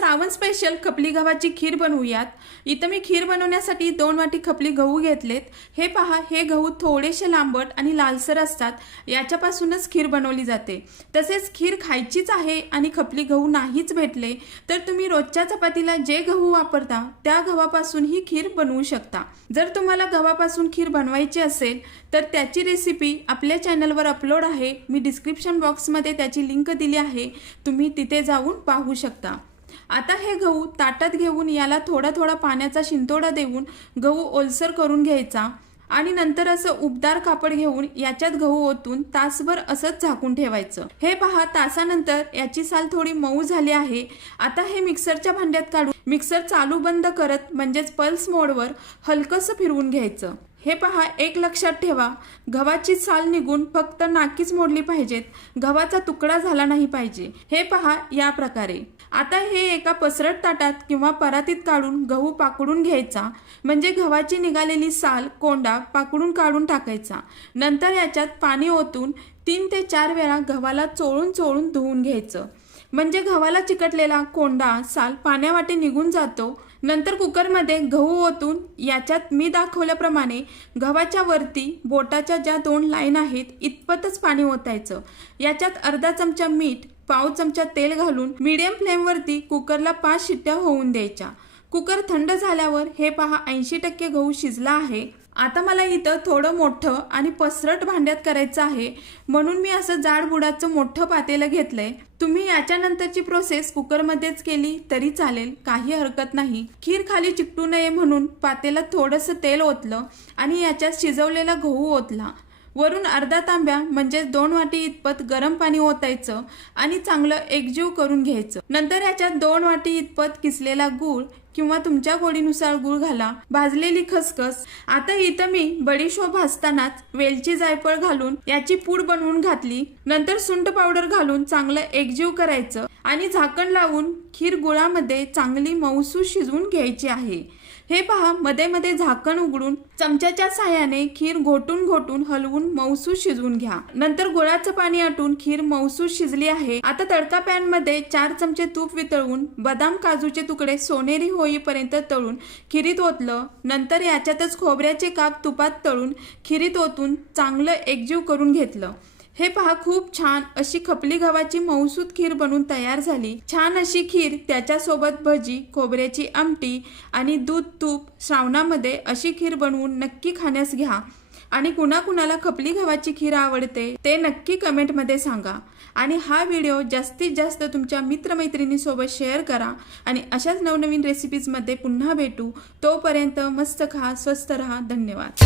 Shravan special खपली गव्हाची खीर बनवूयात. इथं मी खीर बनवण्यासाठी दोन वाटी खपली गहू घेतलेत. हे पहा हे गहू थोडेसे लांबट आणि लालसर असतात. याच्यापासूनच खीर बनवली जाते. तसेच खीर खायचीच आहे आणि खपली गहू नाहीच भेटले तर तुम्ही रोजच्या चपातीला जे गहू वापरता त्या गव्हापासून ही खीर बनवू शकता. जर तुम्हाला गव्हापासून खीर बनवायची असेल तर त्याची रेसिपी आपल्या चॅनलवर अपलोड आहे. मी डिस्क्रिप्शन बॉक्समध्ये त्याची लिंक दिली आहे. तुम्ही तिथे जाऊन पाहू शकता. आता हे गहू ताटात घेऊन याला थोडा थोडा पाण्याचा शिंतोडा देऊन गहू ओलसर करून घ्यायचा आणि नंतर असं उबदार कापड घेऊन याच्यात गहू ओतून तासभर असंच झाकून ठेवायचं. हे पहा तासानंतर याची साल थोडी मऊ झाली आहे. आता हे मिक्सरच्या भांड्यात काढून मिक्सर चालू बंद करत म्हणजेच पल्स मोडवर हलकंसं फिरवून घ्यायचं. हे पहा एक लक्षात ठेवा गव्हाची साल निघून फक्त नाकीच मोडली पाहिजेत. गव्हाचा तुकडा झाला नाही पाहिजे. हे पहा या प्रकारे. आता हे एका पसरट ताटात किंवा परातीत काढून गहू पाकडून घ्यायचा. म्हणजे गव्हाची निघालेली साल कोंडा पाकडून काढून टाकायचा. नंतर याच्यात पाणी ओतून तीन ते चार वेळा गव्हाला चोळून चोळून धुवून घ्यायचं. म्हणजे गव्हाला चिकटलेला कोंडा साल पाण्यावाटे निघून जातो. नंतर कुकरमध्ये गहू ओतून याच्यात मी दाखवल्याप्रमाणे गव्हाच्या वरती बोटाच्या ज्या दोन लाईन आहेत इतपतच पाणी ओतायचं. याच्यात अर्धा चमचा मीठ पाव चमचा तेल घालून मीडियम फ्लेमवरती कुकरला पाच शिट्ट्या होऊन द्यायच्या. कुकर थंड झाल्यावर हे पहा ऐंशी टक्के गहू शिजला आहे. आता मला इथं थोडं मोठं आणि पसरट भांड्यात करायचं आहे. म्हणून मी असं जाड बुडाचं मोठं पातेलं घेतलंय. तुम्ही याच्यानंतरची प्रोसेस कुकरमध्येच केली तरी चालेल काही हरकत नाही. खीर खाली चिकटू नये म्हणून पातेला थोडंसं तेल ओतलं आणि याच्यात शिजवलेला गहू ओतला. वरून अर्धा तांब्या म्हणजे दोन वाटी इतपत गरम पाणी ओतायचं आणि चांगलं एकजीव करून घ्यायचं. नंतर याच्यात दोन वाटी इतपत किसलेला गूळ किंवा तुमच्या गोडीनुसार गूळ घाला. भाजलेली खसखस. आता इथं मी बडीशो भाजतानाच वेलची जायफळ घालून याची पूड बनवून घातली. नंतर सुंठ पावडर घालून चांगलं एकजीव करायचं. आणि झाकण लावून खीर गुळामध्ये चांगली मऊसू शिजवून घ्यायची आहे. हे पहा मध्ये मध्ये झाकण उघडून चमच्याच्या साह्याने खीर घोटून घोटून हलवून मऊसू शिजवून घ्या. नंतर गुळाचं पाणी आटून खीर मऊसू शिजली आहे. आता तडका पॅनमध्ये चार चमचे तूप वितळवून बदाम काजूचे तुकडे सोनेरी होईपर्यंत तळून खिरीत ओतलं. नंतर याच्यातच खोबऱ्याचे काप तुपात तळून खिरीत ओतून चांगलं एकजीव करून घेतलं. हे पहा खूप छान. अशी खपली गव्हाची मऊसूत खीर बनून तयार झाली. छान अशी खीर त्याच्यासोबत भजी खोबऱ्याची आमटी आणि दूध तूप श्रावणामध्ये अशी खीर बनवून नक्की खाण्यास घ्या. आणि कुणाकुणाला खपली गव्हाची खीर आवडते ते नक्की कमेंटमध्ये सांगा. आणि हा व्हिडिओ जास्तीत जास्त तुमच्या मित्रमैत्रिणीसोबत शेअर करा आणि अशाच नवनवीन रेसिपीजमध्ये पुन्हा भेटू. तोपर्यंत मस्त खा स्वस्त रहा. धन्यवाद.